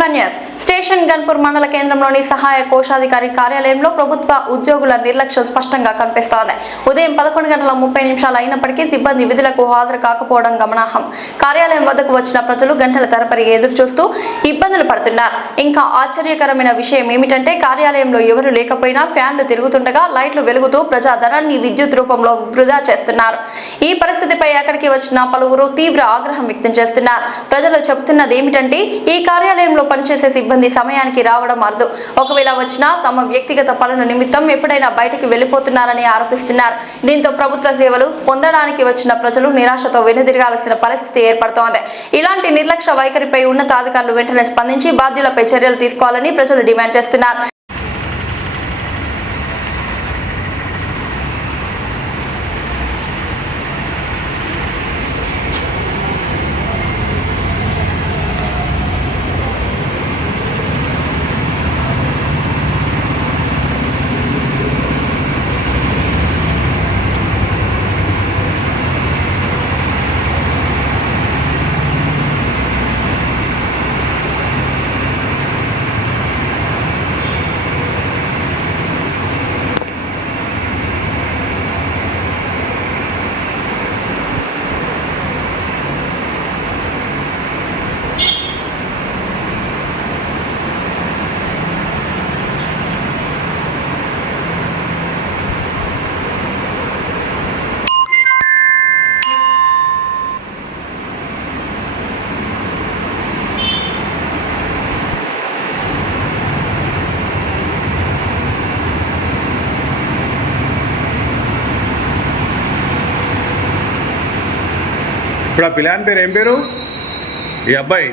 ఎంవన్ఎస్ station Ghanpur మండల కేంద్రంలోని సహాయ కోశాధికారి కార్యాలయంలో ప్రభుత్వ ఉద్యోగుల నిర్లక్ష్యం స్పష్టంగా కనిపిస్తోంది. ఉదయం 11:30 అయినప్పటికీ సిబ్బంది విధులకు హాజరు కాకపోవడం గమనార్హం. కార్యాలయం వద్దకు వచ్చిన ప్రజలు గంటల తరబడి ఎదురు చూస్తూ ఇబ్బందులు పడుతున్నారు. ఇంకా ఆశ్చర్యకరమైన విషయం ఏమిటంటే కార్యాలయంలో ఎవరు లేకపోయినా ఫ్యాన్లు తిరుగుతుండగా లైట్లు వెలుగుతూ ప్రజాధనాన్ని విద్యుత్ రూపంలో వృధా చేస్తున్నారు. ఈ పరిస్థితిపై అక్కడికి వచ్చిన పలువురు తీవ్ర ఆగ్రహం వ్యక్తం చేస్తున్నారు. ప్రజలు చెబుతున్నది ఏమిటంటే ఈ కార్యాలయంలో పనిచేసే సిబ్బంది సమయానికి రావడం అరుదు. ఒకవేళ వచ్చినా తమ వ్యక్తిగత పనుల నిమిత్తం ఎప్పుడైనా బయటికి వెళ్లిపోతున్నారని ఆరోపిస్తున్నారు. దీంతో ప్రభుత్వ సేవలు పొందడానికి వచ్చిన ప్రజలు నిరాశతో వెనుదిరగాల్సిన పరిస్థితి ఏర్పడుతోంది. ఇలాంటి నిర్లక్ష్య వైఖరిపై ఉన్నతాధికారులు వెంటనే స్పందించి బాధ్యులపై చర్యలు తీసుకోవాలని ప్రజలు డిమాండ్ చేస్తున్నారు. ఇప్పుడు ఆ పిల్లాని పేరు ఏం పేరు? ఈ అబ్బాయి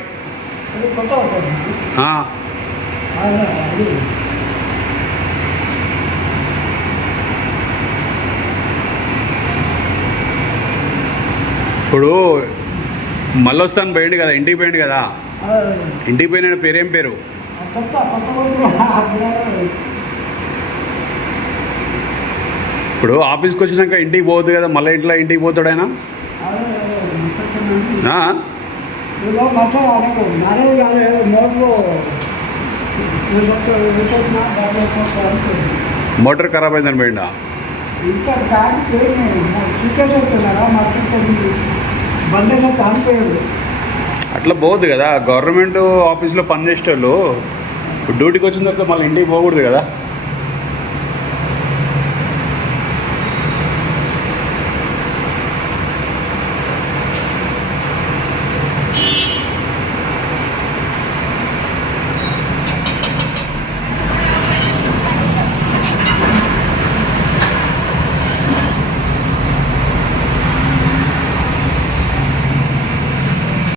ఇప్పుడు మళ్ళొస్తాను పోయిండు కదా, ఇంటికి పోయిండు కదా, ఇంటికి పోయిన పేరు ఏం పేరు? ఇప్పుడు ఆఫీస్కి వచ్చినాక ఇంటికి పోవద్దు కదా, మళ్ళీ ఇంటికి పోతాడు ఆయన. మోటార్ ఖరాబ్ అయిందని పోయిండా? అట్లా పోవద్దు కదా, గవర్నమెంట్ ఆఫీస్లో పనిచేసే వాళ్ళు డ్యూటీకి వచ్చిన తర్వాత మళ్ళీ ఇంటికి పోకూడదు కదా.